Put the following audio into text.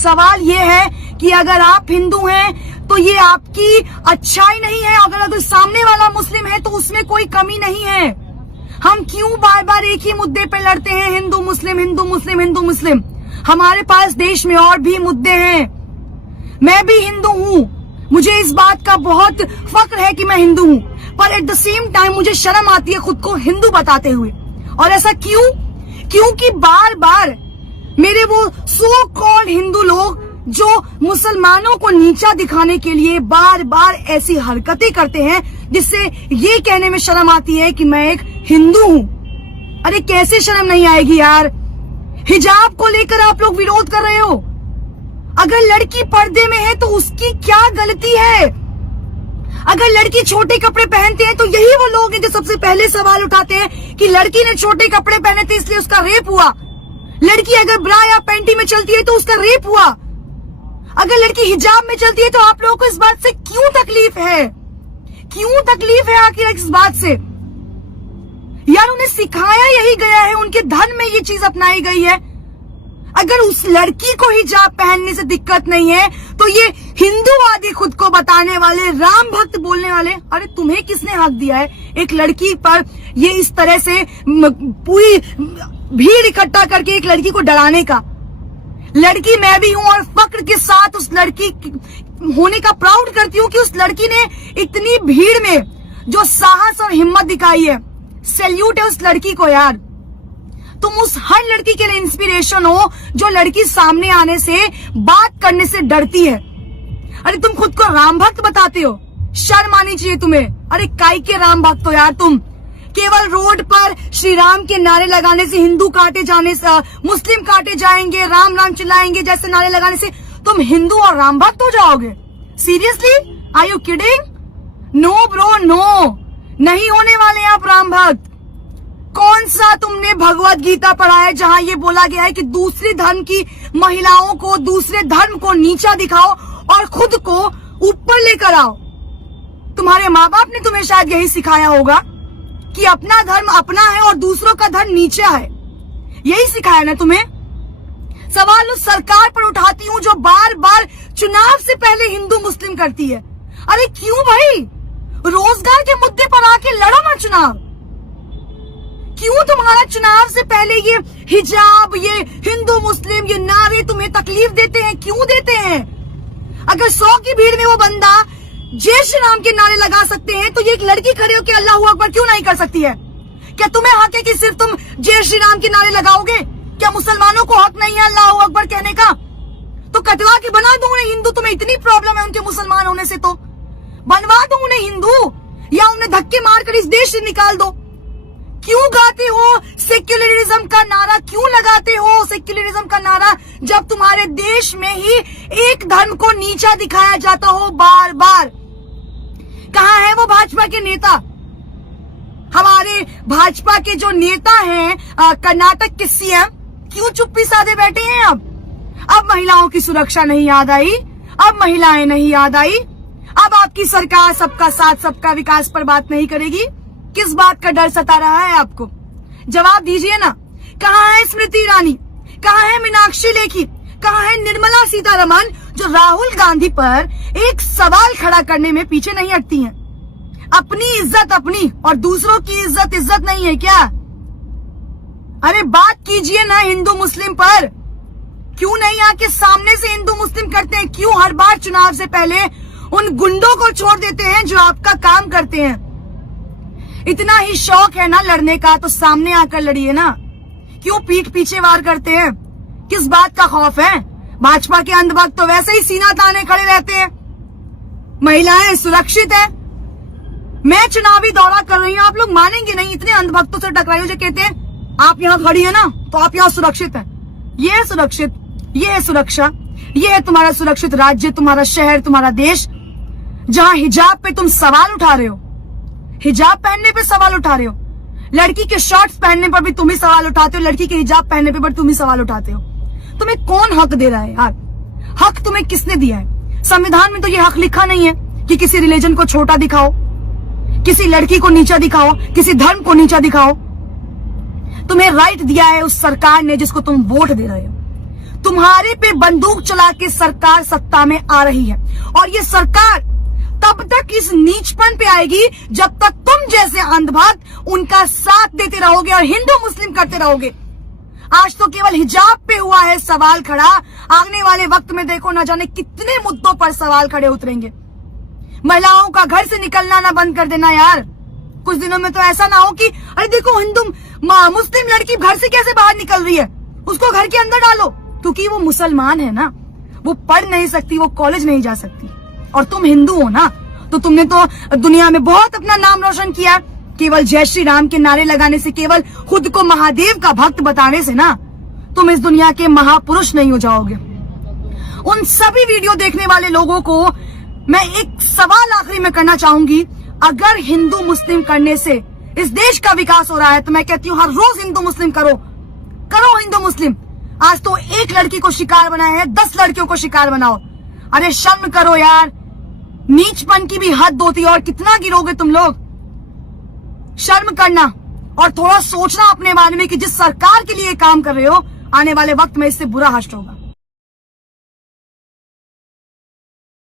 सवाल ये है कि अगर आप हिंदू हैं तो ये आपकी अच्छाई नहीं है, अगर सामने वाला मुस्लिम है तो उसमें कोई कमी नहीं है। हम क्यों बार बार एक ही मुद्दे पे लड़ते हैं, हिंदू मुस्लिम हिंदू मुस्लिम हिंदू मुस्लिम? हमारे पास देश में और भी मुद्दे हैं। मैं भी हिंदू हूँ, मुझे इस बात का बहुत फक्र है कि मैं हिंदू हूँ, पर एट द सेम टाइम मुझे शर्म आती है खुद को हिंदू बताते हुए। और ऐसा क्यों? क्योंकि बार बार मेरे वो सो कॉल्ड हिंदू लोग जो मुसलमानों को नीचा दिखाने के लिए बार बार ऐसी हरकतें करते हैं जिससे ये कहने में शर्म आती है कि मैं एक हिंदू हूँ। अरे कैसे शर्म नहीं आएगी यार? हिजाब को लेकर आप लोग विरोध कर रहे हो। अगर लड़की पर्दे में है तो उसकी क्या गलती है? अगर लड़की छोटे कपड़े पहनते हैं तो यही वो लोग हैं जो सबसे पहले सवाल उठाते हैं कि लड़की ने छोटे कपड़े पहने थे इसलिए उसका रेप हुआ। लड़की अगर ब्रा या पैंटी में चलती है तो उसका रेप हुआ। अगर लड़की हिजाब में चलती है तो आप लोगों को इस बात से क्यों तकलीफ है? क्यों तकलीफ है आखिर इस बात से? यार उन्हें सिखाया यही गया है, उनके धर्म में ये चीज अपनाई गई है। अगर उस लड़की को हिजाब पहनने से दिक्कत नहीं है तो ये हिंदूवादी खुद को बताने वाले, राम भक्त बोलने वाले, अरे तुम्हें किसने हक दिया है एक लड़की पर ये इस तरह से पूरी भीड़ इकट्ठा करके एक लड़की को डराने का? लड़की मैं भी हूं और फक्र के साथ उस लड़की होने का प्राउड करती हूँ कि उस लड़की ने इतनी भीड़ में जो साहस और हिम्मत दिखाई है। सैल्यूट है उस लड़की को यार। तुम उस हर लड़की के लिए इंस्पिरेशन हो जो लड़की सामने आने से, बात करने से डरती है। अरे तुम खुद को राम भक्त बताते हो, शर्म आनी चाहिए तुम्हें। अरे काई के राम भक्त हो यार तुम? केवल रोड पर श्री राम के नारे लगाने से, हिंदू काटे जाने से, मुस्लिम काटे जाएंगे, राम राम चिल्लाएंगे जैसे नारे लगाने से तुम हिंदू और राम भक्त हो जाओगे? Seriously? Are you kidding? No bro no, नहीं होने वाले आप राम भक्त। कौन सा तुमने भगवत गीता पढ़ा है जहां ये बोला गया है कि दूसरे धर्म की महिलाओं को, दूसरे धर्म को नीचा दिखाओ और खुद को ऊपर लेकर आओ? तुम्हारे माँ बाप ने तुम्हें शायद यही सिखाया होगा कि अपना धर्म अपना है और दूसरों का धर्म नीचा है। यही सिखाया ना तुम्हें? सवाल उस सरकार पर उठाती हूँ जो बार बार चुनाव से पहले हिंदू मुस्लिम करती है। अरे क्यों भाई? रोजगार के मुद्दे पर आके लड़ो ना चुनाव। क्यों तुम्हारा चुनाव से पहले ये हिजाब, ये हिंदू मुस्लिम, ये नारे तुम्हें तकलीफ देते हैं? क्यों देते हैं? अगर 100 की भीड़ में वो बंदा जय श्री राम के नारे लगा सकते हैं तो ये एक लड़की खड़े होकर अल्लाह अकबर क्यों नहीं कर सकती है? क्या तुम्हें हक है कि सिर्फ तुम जय श्री राम के नारे लगाओगे? क्या मुसलमानों को हक नहीं है अल्लाह अकबर कहने का? तो कटवा के बना दो उन्हें हिंदू। तुम्हें इतनी प्रॉब्लम है उनके मुसलमान होने से तो बनवा दो उन्हें हिंदू, या उन्हें धक्के मारकर इस देश से निकाल दो। क्यों गाते हो सेक्युलरिज्म का नारा? क्यों लगाते हो सेक्युलरिज्म का नारा जब तुम्हारे देश में ही एक धर्म को नीचा दिखाया जाता हो बार बार? कहाँ है वो भाजपा के नेता? हमारे भाजपा के जो नेता हैं कर्नाटक के सीएम, क्यों चुप्पी साधे बैठे हैं? अब महिलाओं की सुरक्षा नहीं याद आई, अब महिलाएं नहीं याद आई, अब आपकी सरकार सबका साथ सबका विकास पर बात नहीं करेगी। किस बात का डर सता रहा है आपको? जवाब दीजिए ना। कहाँ है स्मृति ईरानी? कहाँ है मीनाक्षी लेखी? कहाँ है निर्मला सीतारमण जो राहुल गांधी पर एक सवाल खड़ा करने में पीछे नहीं हटती हैं? अपनी इज्जत अपनी और दूसरों की इज्जत इज्जत नहीं है क्या? अरे बात कीजिए ना हिंदू मुस्लिम पर। क्यों नहीं आके सामने से हिंदू मुस्लिम करते हैं? क्यों हर बार चुनाव से पहले उन गुंडों को छोड़ देते हैं जो आपका काम करते हैं? इतना ही शौक है ना लड़ने का तो सामने आकर लड़िए ना। क्यों पीठ पीछे वार करते हैं? किस बात का खौफ है? भाजपा के अंधभक्त तो वैसे ही सीना ताने खड़े रहते हैं। महिलाएं सुरक्षित है। मैं चुनावी दौरा कर रही हूँ, आप लोग मानेंगे नहीं, इतने अंधभक्तों से टकराई जो कहते हैं आप यहाँ खड़ी है ना तो आप यहाँ सुरक्षित है। ये है सुरक्षित, ये है सुरक्षा, ये है तुम्हारा सुरक्षित राज्य, तुम्हारा शहर, तुम्हारा देश, जहाँ हिजाब पे तुम सवाल उठा रहे हो। हिजाब पहनने पे सवाल उठा रहे हो, लड़की के शॉर्ट्स पहनने पर भी तुम ही सवाल उठाते हो, लड़की के हिजाब पहनने पे भी तुम ही सवाल उठाते हो। तुम्हें कौन हक दे रहा है यार? हक तुम्हें किसने दिया है? संविधान में तो ये हक लिखा नहीं है कि किसी रिलीजन को छोटा दिखाओ, किसी लड़की को नीचा दिखाओ, किसी धर्म को नीचा दिखाओ। तुम्हें राइट दिया है उस सरकार ने जिसको तुम वोट दे रहे हो। तुम्हारे पे बंदूक चला के सरकार सत्ता में आ रही है, और ये सरकार तब तक इस नीचपन पे आएगी जब तक तुम जैसे अंधभक्त उनका साथ देते रहोगे और हिंदू मुस्लिम करते रहोगे। आज तो केवल हिजाब पे हुआ है सवाल खड़ा, आने वाले वक्त में देखो न जाने कितने मुद्दों पर सवाल खड़े उतरेंगे। महिलाओं का घर से निकलना ना बंद कर देना यार। कुछ दिनों में तो ऐसा ना हो कि अरे देखो हिंदू मुस्लिम लड़की घर से कैसे बाहर निकल रही है, उसको घर के अंदर डालो, क्योंकि वो मुसलमान है ना, वो पढ़ नहीं सकती, वो कॉलेज नहीं जा सकती। और तुम हिंदू हो ना, तो तुमने तो दुनिया में बहुत अपना नाम रोशन किया। केवल जय श्री राम के नारे लगाने से, केवल खुद को महादेव का भक्त बताने से ना तुम इस दुनिया के महापुरुष नहीं हो जाओगे। उन सभी वीडियो देखने वाले लोगों को मैं एक सवाल आखिरी में करना चाहूंगी, अगर हिंदू मुस्लिम करने से इस देश का विकास हो रहा है तो मैं कहती हूँ हर रोज हिंदू मुस्लिम करो हिंदू मुस्लिम। आज तो एक लड़की को शिकार बनाया है, 10 लड़कियों को शिकार बनाओ। अरे शर्म करो यार, नीचपन की भी हद होती है, और कितना गिरोगे तुम लोग। शर्म करना और थोड़ा सोचना अपने बारे में कि जिस सरकार के लिए काम कर रहे हो, आने वाले वक्त में इससे बुरा हश्र होगा।